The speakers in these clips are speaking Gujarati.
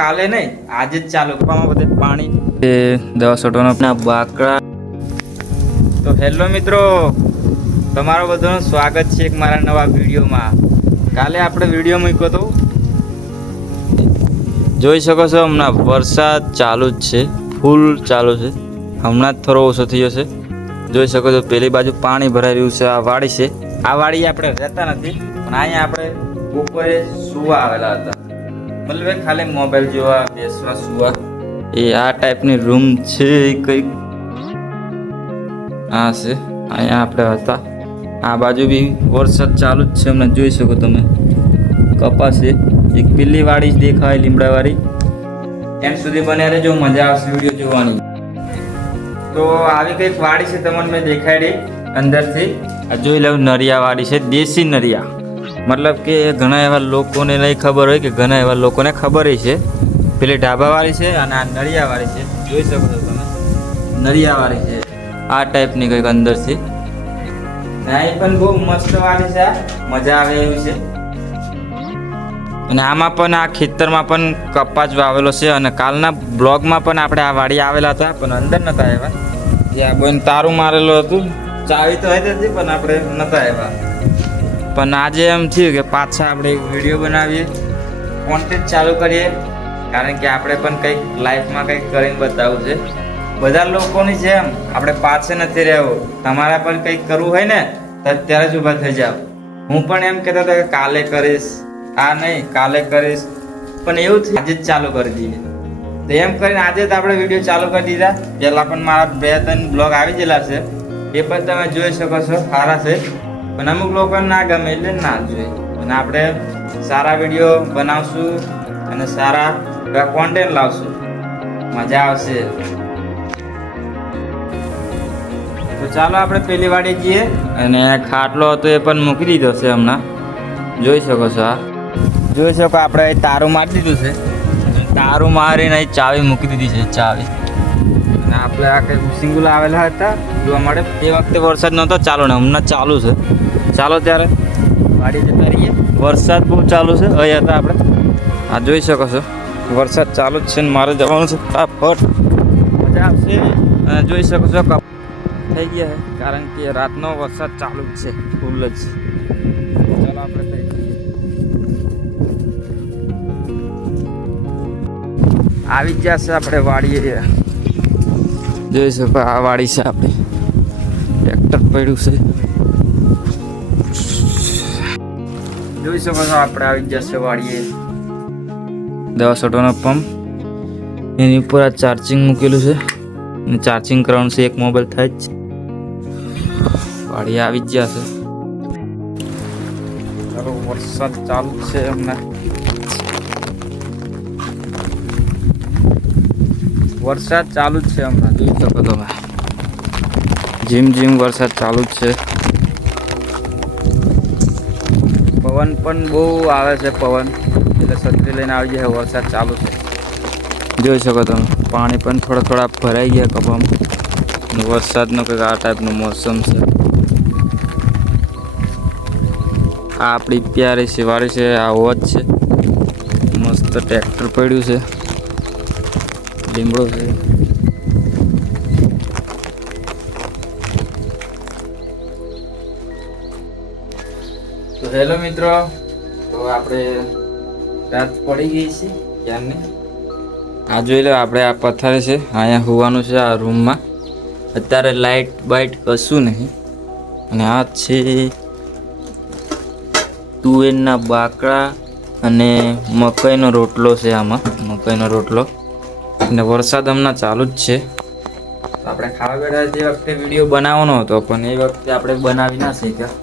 કાલે નહીં, આજે જ ચાલુ બધે પાણી દવા છોટવાના બાકડા. તો હેલો મિત્રો, તમારો બધાનું સ્વાગત છે એક મારા નવા વિડીયોમાં. કાલે આપણે વિડીયો મૂક્યો હતો, જોઈ શકો છો હમણાં વરસાદ ચાલુ જ છે, ફૂલ ચાલુ છે. હમણાં જ થોડો ઓછો થયો છે. જોઈ શકો છો પેલી બાજુ પાણી ભરાઈ રહ્યું છે. આ વાડી છે, આ વાડી આપણે રહેતા નથી, પણ અહીંયા આપણે બપોરે સુવા આવેલા હતા. મતલબ ખાલી મોબાઈલ જોવા, બેસવા, સુવા. એ આ ટાઈપની રૂમ છે કંઈક. આ છે અહીંયા આપણે હતા. આ બાજુ બી વરસાદ ચાલુ જ છે, હમણાં જોઈ શકો તમે. કપાસ છે, એક પેલી વાડી જ દેખાય લીમડા વાળી. એમ સુધી બન્યા રહેજો, મજા આવશે વિડીયો જોવાની. તો આવી કંઈક વાડી છે, તમને મેં દેખાડી અંદરથી. આ જોઈ લઉં, નરિયા વાડી છે, દેશી નરિયા. મતલબ કે ઘણા એવા લોકોને નહીં ખબર હોય કે ઘણા એવા લોકોને ખબર છે. પેલી ઢાબાવાળી છે અને આ નરિયાવાળી છે. જોઈ શકો છો તમે, નરિયાવાળી છે આ ટાઈપની કંઈક અંદરથી. અહીં પણ બહુ મસ્ત વાડી છે, મજા આવે એવું છે. અને આમાં પણ આ ખેતરમાં પણ કપાસ વાવેલો છે. અને કાલના બ્લોગમાં પણ આપણે આ વાડી આવેલા હતા, પણ અંદર નતા આવ્યા. જ્યાં બોન તારું મારેલું હતું, ચાવી તો હતી પણ આપણે નતા આવ્યા. પણ આજે એમ થયું કે પાછા આપણે વિડીયો બનાવીએ, કોન્ટેન્ટ ચાલુ કરીએ, કારણ કે આપણે પણ કંઈક લાઈફમાં કંઈક કરીને બતાવવું છે. બધા લોકોની જેમ આપણે પાછળ નથી રહેવું. તમારે પણ કંઈક કરવું હોય ને તો અત્યારે જ ઊભા થઈ જાઓ. હું પણ એમ કહેતો હતો કે કાલે કરીશ, આ નહીં કાલે કરીશ, પણ એવું થયું આજે જ ચાલુ કરી દઈએ. તો એમ કરીને આજે જ આપણે વિડીયો ચાલુ કરી દીધા. પહેલાં પણ મારા 2-3 બ્લોગ આવી ગયેલા છે, એ પણ તમે જોઈ શકો છો, સારા છે. પણ અમુક લોકોને ના ગમે એટલે ના જોઈએ. અને આપણે સારા વિડીયો બનાવશું અને સારા કોન્ટેન્ટ લાવશું, મજા આવશે. તો ચાલો આપણે પેલી વાડી જઈએ. અને ખાટલો હતો એ પણ મૂકી દીધો છે હમણાં, જોઈ શકો છો. આ જોઈ શકો આપણે તારું મારી દીધું છે. તારું મારીને અહીં ચાવી મૂકી દીધી છે, ચાવી. અને આપણે આ કંઈક સિંગુલા આવેલા હતા જોવા માટે. એ વખતે વરસાદ નહોતો ચાલુ ને હમણાં ચાલુ છે. ચાલો ત્યારે વાડી જતા રહીએ. વરસાદ બહુ ચાલુ છે. અહીં હતા આપણે, આ જોઈ શકો છો વરસાદ ચાલુ જ છે ને મારે જવાનું છે ફટાફટ, મજા આવશે. અને જોઈ શકો છો થઈ ગયા છે, કારણ કે રાતનો વરસાદ ચાલુ જ છે, ફૂલ જ. ચાલો આપણે થઈ જઈએ. આવી જ જશે આપણે વાડીએ. જોઈ શકો આ વાડી છે આપણે, ટ્રેક્ટર પડ્યું છે. જોઈ શકો છો આપણે આવી જ જશે વાડીએ. દવા છોટવાનો પંપ, એની ઉપર આ ચાર્જિંગ મૂકેલું છે. ચાર્જિંગ કરવાનું છે, એક મોબાઈલ થાય જ. વાડી આવી જ જશે. ચાલો વરસાદ ચાલુ છે હમણાં. વરસાદ ચાલુ જ છે હમણાં, જોઈ શકો તમે. જીમ વરસાદ ચાલુ જ છે. પવન પણ બહુ આવે છે, પવન એટલે છત્રી લઈને આવી જાય. વરસાદ ચાલુ છે, જોઈ શકો તમે. પાણી પણ થોડા ભરાઈ ગયા કપામાં. વરસાદનો કંઈક આ ટાઈપનો મોસમ છે. આ આપણી પ્યારી શિવાળી છે, આ હોજ છે. મસ્ત ટ્રેક્ટર પડ્યું છે, લીમડો છે. તો હેલો મિત્રો, તો આપણે રાત પડી ગઈ છે ક્યારની. આ જોઈ લો આપણે આ પથ્થર છે, અહીંયા હોવાનું છે આ રૂમમાં. અત્યારે લાઇટ બાઇટ કશું નહીં. અને આ છે તુવેરના બાકડા અને મકાઈનો રોટલો છે. આમાં મકાઈનો રોટલો. અને વરસાદ હમણાં ચાલુ જ છે. આપણે ખાવા બેઠા જે વખતે વિડીયો બનાવવાનો હતો, પણ એ વખતે આપણે બનાવી ના શક્યા,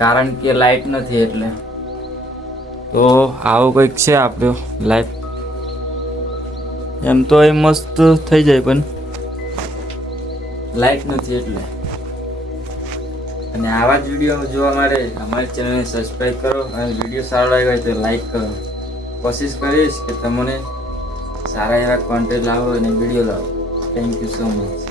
કારણ કે લાઇટ નથી એટલે. તો આવું કંઈક છે આપણું લાઈફ. એમ તો એ મસ્ત થઈ જાય, પણ લાઇટ નથી એટલે. અને આવા જ વિડીયો જોવા માટે અમારી ચેનલને સબસ્ક્રાઈબ કરો. અને વિડીયો સારો લાગ્યો હોય તો લાઈક કરો. કોશિશ કરીશ કે તમને સારા એવા કોન્ટેન્ટ લાવો અને વિડીયો લાવો. Thank you so much.